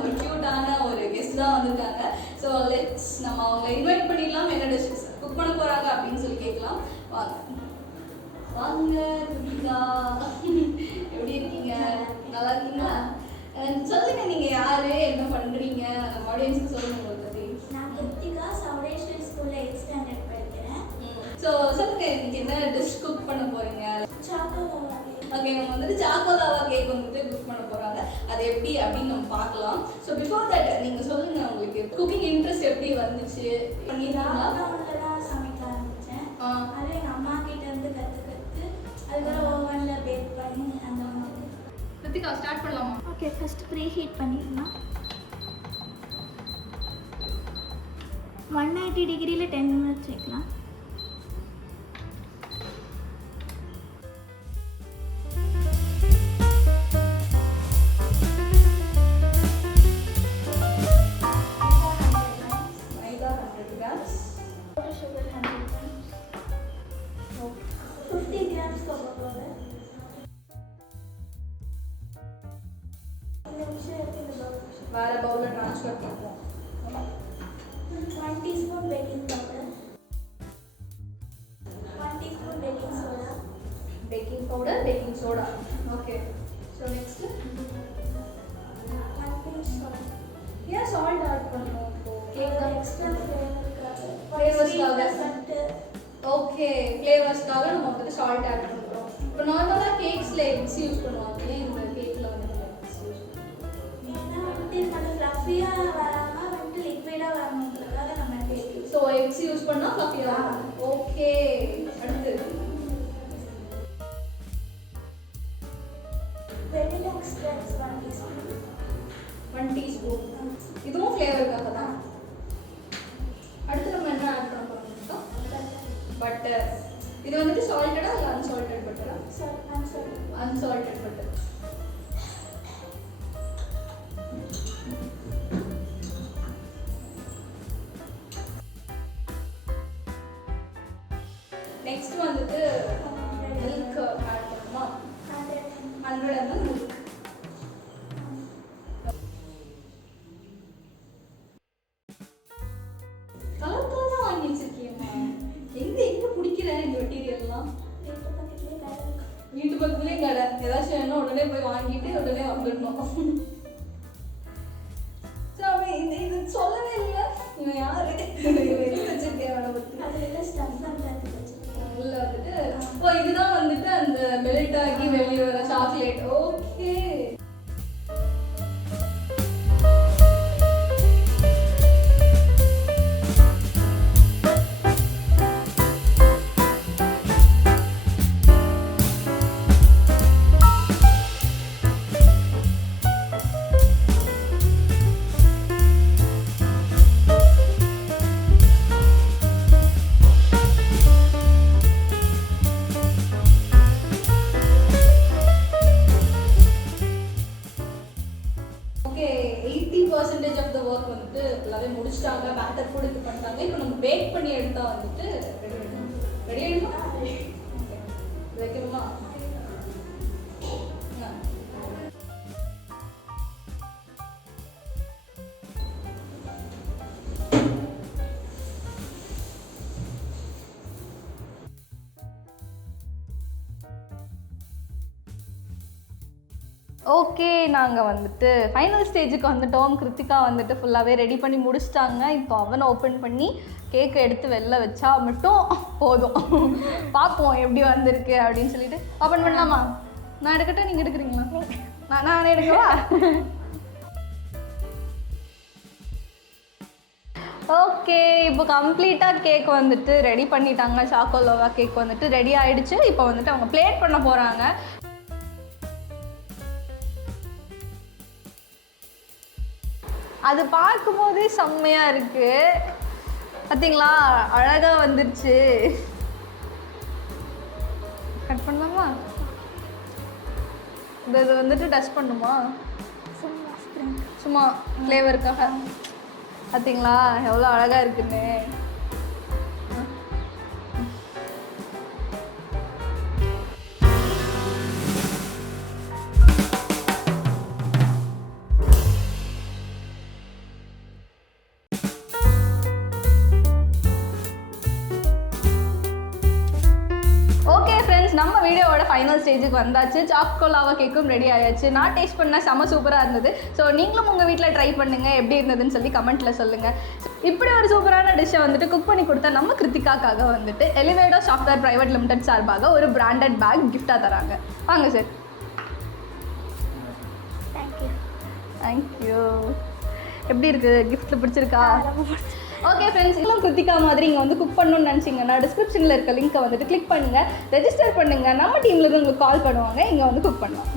ஒரு க்யூட்டான ஒரு கெஸ்ட் தான் வந்திருக்காங்க. ஸோ லெட்ஸ் நம்ம அவங்களை இன்வைட் பண்ணிடலாம். என்ன டிஷ்ஷஸ் குக் பண்ண போகிறாங்க அப்படின்னு சொல்லி கேட்கலாம். வாங்க வாங்க கிருத்திகா, எப்படி இருக்கீங்க? நல்லா இருக்கீங்களா? சொல்லுங்க, நீங்கள் யார், என்ன பண்ணுறீங்க, நம்ம ஆடியன்ஸுக்கு சொல்லுங்க உங்களை பற்றி. நான் கிருத்திகா, சௌடேஸ்வரி ஸ்கூலில் 8th ஸ்டாண்டர்ட் படிக்கிறேன். ஸோ சொல்லுங்க, இன்னைக்கு என்ன டிஷ் குக் பண்ண போகிறீங்க? Choco lava cake. ஓகே, நம்ம வந்துட்டு சாக்கோலாவா கேக் வந்துட்டு குக் பண்ண போகிறாங்க. அது எப்படி அப்படின்னு நம்ம பார்க்கலாம். ஸோ பிஃபோர் தட் நீங்கள் சொல்லுங்கள், உங்களுக்கு குக்கிங் இன்ட்ரெஸ்ட் எப்படி வந்துச்சு? லாக்டவுனில் தான் சமைக்க ஆரம்பித்தேன். அது எங்கள் அம்மா கிட்ட இருந்து கற்று அதுக்கப்புறம் ஓவனில் பேக் பண்ணி அந்த மாதிரி. கிருத்திகா, ஸ்டார்ட் பண்ணலாமா? ஓகே, ஃபஸ்ட்டு ப்ரீ ஹீட் பண்ணிடலாம். 180 டிகிரியில் 10 minutes வைக்கலாம். மைதா 100 grams, sugar 100 grams, 50 grams cocoa powder. வேற பவுலில் ட்ரான்ஸ்ஃபர் பண்ணுவோம். 1 teaspoon baking powder, 1 teaspoon baking soda. Baking powder, baking soda. Okay, so next 1 pinch salt. ஏன் சால்ட் ஆட் பண்ணணும்? இப்போ கேக் தான் எக்ஸ்ட்ரா ஃப்ளேவருக்காக. ஃப்ளேவர்ஸ்க்காக. ஓகே, ஃப்ளேவர்ஸ்க்காக நம்ம வந்துட்டு சால்ட் ஆட் பண்ணுறோம். இப்போ நார்மலாக கேக்ஸில் எக்ஸ் யூஸ் பண்ணுவாங்க, ஏன் இந்த கேக்கில் வந்துட்டு எக்ஸ் யூஸ் பண்ணுவோம்? ஏன்னா வந்துட்டு அது ஃப்ளஃபியாக வராமல் வந்துட்டு லிக்விடாக வரணுன்றதுக்காக நம்ம cake use. So X use பண்ணால் ஃப்ளஃபியாக. ஓகே, அடுத்து வெனிலா எக்ஸ்ட்ராக்ட் 1 teaspoon. 1 teaspoon. இதுவும் ஃப்ளேவருக்காக தான். அடுத்து நம்ம என்ன ஆட் பண்ண போகிறோம்? பட்டர். இது வந்துட்டு சால்ட்டடா இல்லை அன்சால்ட்டட் பட்டரா? Unsalted butter. நெக்ஸ்ட் வந்துட்டு மில்க் ஆட் பண்ணணுமா? 100 ml மில்க். கலர் தான் வாங்கி வச்சிருக்கீங்க. எங்க பிடிக்கிறேன் இந்த மெட்டீரியல்லாம்? வீட்டு பக்கத்துலேயே கடை, ஏதாச்சும் வேணும் உடனே போய் வாங்கிட்டு உடனே வந்துடணும். ஸோ அப்படி இது சொல்லவே இல்லை, இவன் யாரு வெளியே வச்சிருக்கேன் அவனை பற்றி. அதில் ஸ்டஃப் பண்ணுறது வச்சுருக்கேன். உள்ள வந்துட்டு ஓ இதுதான் வந்துட்டு அந்த மெல்ட் ஆகி வெளியே வர chocolate. Okay, okay 80% of the work வந்துட்டு ஃபுல்லாகவே முடிச்சிட்டாங்க. பேட்டர் கூட இது பண்ணிட்டாங்க. இப்போ நம்ம பேக் பண்ணி எடுத்தா வந்துட்டு ரெடி ஆகிடுமா? ஓகே, வைக்கணுமா? ஓகே, நாங்கள் வந்துட்டு ஃபைனல் ஸ்டேஜுக்கு வந்துட்டோம். கிருத்திகா வந்துட்டு ஃபுல்லாகவே ரெடி பண்ணி முடிச்சிட்டாங்க. இப்போ அவனை ஓப்பன் பண்ணி கேக்கை எடுத்து வெளில வச்சா மட்டும் போதும். பார்ப்போம் எப்படி வந்திருக்கு அப்படின்னு சொல்லிட்டு. ஓப்பன் பண்ணலாமா? நான் எடுக்கட்டா, நீங்கள் எடுக்கிறீங்களா? நான் எடுக்கவா? ஓகே, இப்போ கம்ப்ளீட்டாக கேக் வந்துட்டு ரெடி பண்ணிட்டாங்க. சாக்கோலாவா கேக் வந்துட்டு ரெடி ஆகிடுச்சு. இப்போ வந்துட்டு அவங்க பிளேட் பண்ண போகிறாங்க. அது பார்க்கும்போதே செம்மையாக இருக்குது. பார்த்தீங்களா, அழகாக வந்துருச்சு. கட் பண்ணலாமா? இது வந்துட்டு டச் பண்ணுமா? சும்மா ஃப்ளேவருக்காக. பார்த்தீங்களா எவ்வளோ அழகாக இருக்குன்னு. நம்ம வீடியோவோட ஃபைனல் ஸ்டேஜுக்கு வந்தாச்சு. சாக்கோலாவா கேக்கும் ரெடி ஆயாச்சு. நான் டேஸ்ட் பண்ண செம சூப்பராக இருந்தது. ஸோ நீங்களும் உங்கள் வீட்டில் ட்ரை பண்ணுங்கள், எப்படி இருந்ததுன்னு சொல்லி கமெண்ட்டில் சொல்லுங்கள். இப்படி ஒரு சூப்பரான டிஷ்ஷை வந்துட்டு குக் பண்ணி கொடுத்தா நம்ம கிருத்திகாக்காக வந்துட்டு எலிவேடோ சாஃப்ட்வேர் பிரைவேட் லிமிடெட் சார்பாக ஒரு பிராண்டட் பேக் கிஃப்டாக தராங்க. வாங்க சார். தேங்க்யூ. எப்படி இருக்குது? கிஃப்ட்டில் பிடிச்சிருக்கா? ஓகே ஃப்ரெண்ட்ஸ், இன்னும் கிருத்திகா மாதிரி இங்கே வந்து குக் பண்ணணும்னு நினச்சிங்கன்னா டிஸ்கிரிப்ஷனில் இருக்க லிங்க்கை வந்துட்டு கிளிக் பண்ணுங்கள், ரெஜிஸ்டர் பண்ணுங்கள். நம்ம டீம்லேருந்து உங்களுக்கு கால் பண்ணுவாங்க, இங்கே வந்து குக் பண்ணுவாங்க.